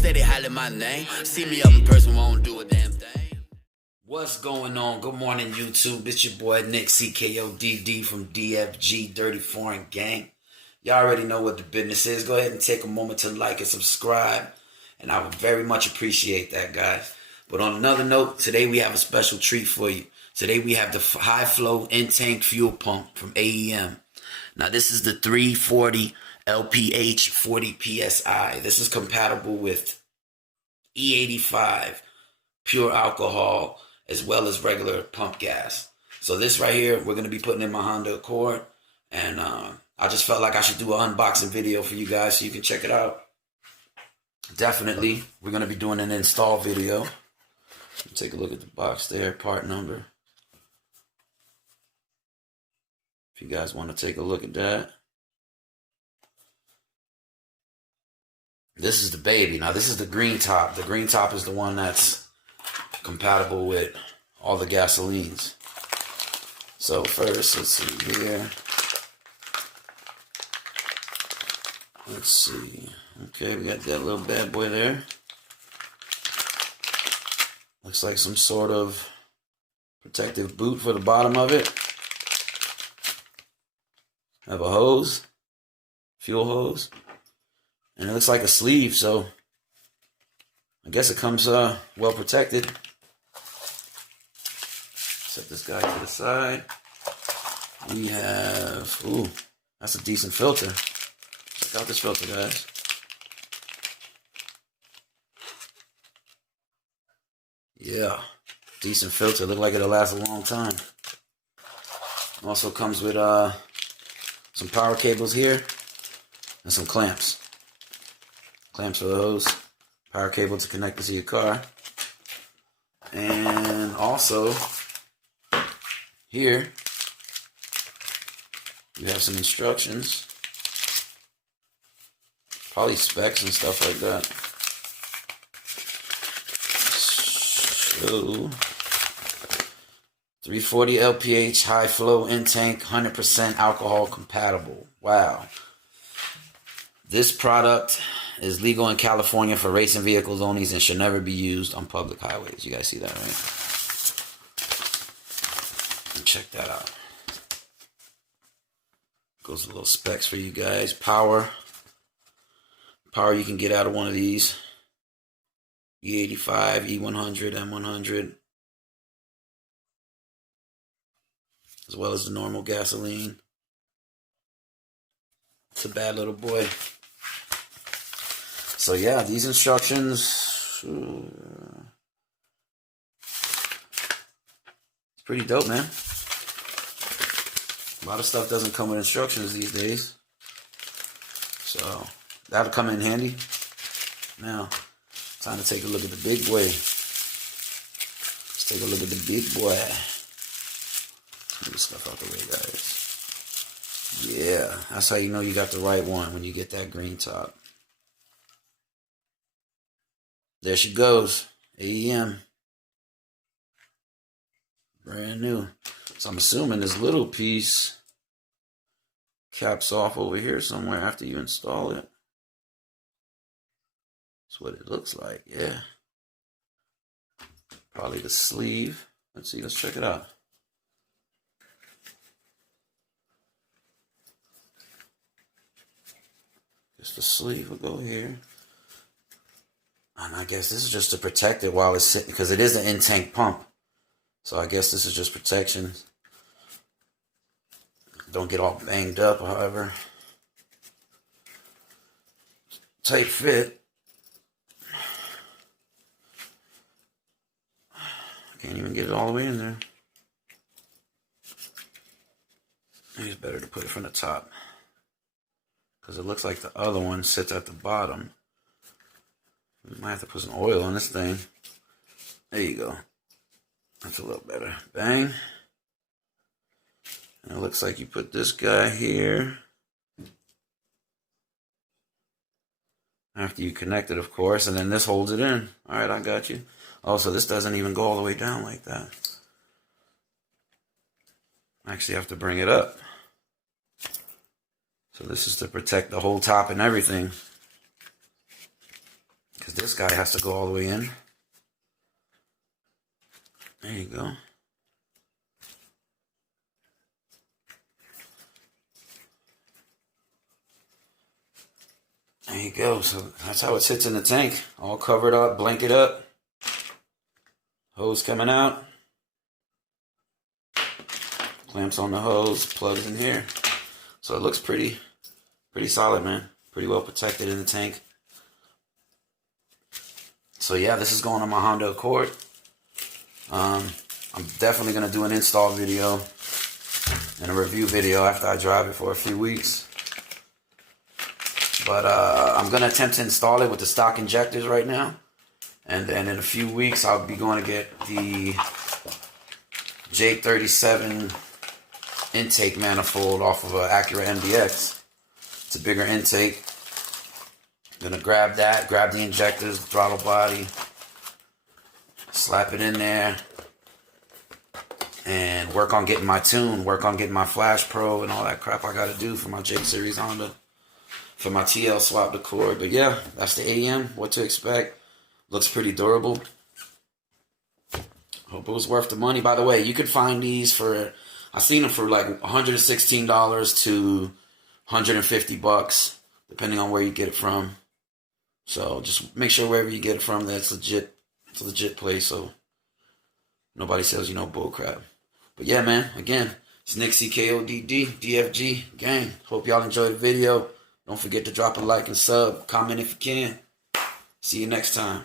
steady hollering my name. See me up in person, won't do a damn thing. What's going on? Good morning, YouTube. It's your boy Nick CKODD from DFG Dirty Foreign Gang. Y'all already know what the business is. Go ahead and take a moment to like and subscribe, and I would very much appreciate that, guys. But on another note, today we have a special treat for you. Today we have the high flow in-tank fuel pump from AEM. Now this is the 340 LPH 40 PSI. This is compatible with E85 pure alcohol as well as regular pump gas. So this right here we're going to be putting in my Honda Accord, and I just felt like I should do an unboxing video for you guys so you can check it out. Definitely we're going to be doing an install video. Take a look at the box there, part number. If you guys want to take a look at that. This is the baby. Now this is the green top. The green top is the one that's compatible with all the gasolines. So first, let's see here. Let's see. Okay, we got that little bad boy there. Looks like some sort of protective boot for the bottom of it. Have a hose, fuel hose, and it looks like a sleeve, so I guess it comes well protected. Set this guy to the side. We have, ooh, that's a decent filter. Check out this filter, guys. Yeah, decent filter. Look like it'll last a long time. Also comes with some power cables here and some clamps. Clamps for the hose, power cable to connect it to your car. And also here you have some instructions, probably specs and stuff like that. So 340 LPH high flow in-tank 100% alcohol compatible. Wow. This product is legal in California for racing vehicles only and should never be used on public highways. You guys see that, right? And check that out. Goes a little specs for you guys. Power you can get out of one of these. E85, E100, M100. As well as the normal gasoline. It's a bad little boy. So yeah, these instructions, it's pretty dope, man. A lot of stuff doesn't come with instructions these days, so that'll come in handy. Now, time to take a look at the big boy. Let's take a look at the big boy. Get this stuff out the way, guys. Yeah, that's how you know you got the right one, when you get that green top. There she goes, AEM. Brand new. So I'm assuming this little piece caps off over here somewhere after you install it. That's what it looks like, yeah. Probably the sleeve. Let's see, let's check it out. Just the sleeve will go here. And I guess this is just to protect it while it's sitting, because it is an in-tank pump. So I guess this is just protection. Don't get all banged up, however. Tight fit. Can't even get it all the way in there. I think it's better to put it from the top, because it looks like the other one sits at the bottom. We might have to put some oil on this thing. There you go. That's a little better. Bang. And it looks like you put this guy here. After you connect it, of course, and then this holds it in. Alright, I got you. Also, this doesn't even go all the way down like that. I actually have to bring it up. So this is to protect the whole top and everything. because this guy has to go all the way in. There you go. There you go. So that's how it sits in the tank. All covered up, blanket up. Hose coming out. Clamps on the hose, plugs in here. So it looks pretty solid, man. Pretty well protected in the tank. So yeah, this is going on my Honda Accord. I'm definitely going to do an install video and a review video after I drive it for a few weeks. But I'm going to attempt to install it with the stock injectors right now. And then in a few weeks, I'll be going to get the J37 intake manifold off of an Acura MDX. It's a bigger intake. I'm going to grab that, grab the injectors, the throttle body, slap it in there, and work on getting my tune, work on getting my Flash Pro and all that crap I got to do for my J Series Honda, for my TL swapped Accord. But yeah, that's the AEM, what to expect. Looks pretty durable. Hope it was worth the money. By the way, you could find these for, I've seen them for like $116 to $150, depending on where you get it from. So just make sure wherever you get it from, that's legit. It's a legit place, so nobody sells you no bullcrap. But yeah, man, again, it's Nick CKODD, DFG gang. Hope y'all enjoyed the video. Don't forget to drop a like and sub. Comment if you can. See you next time.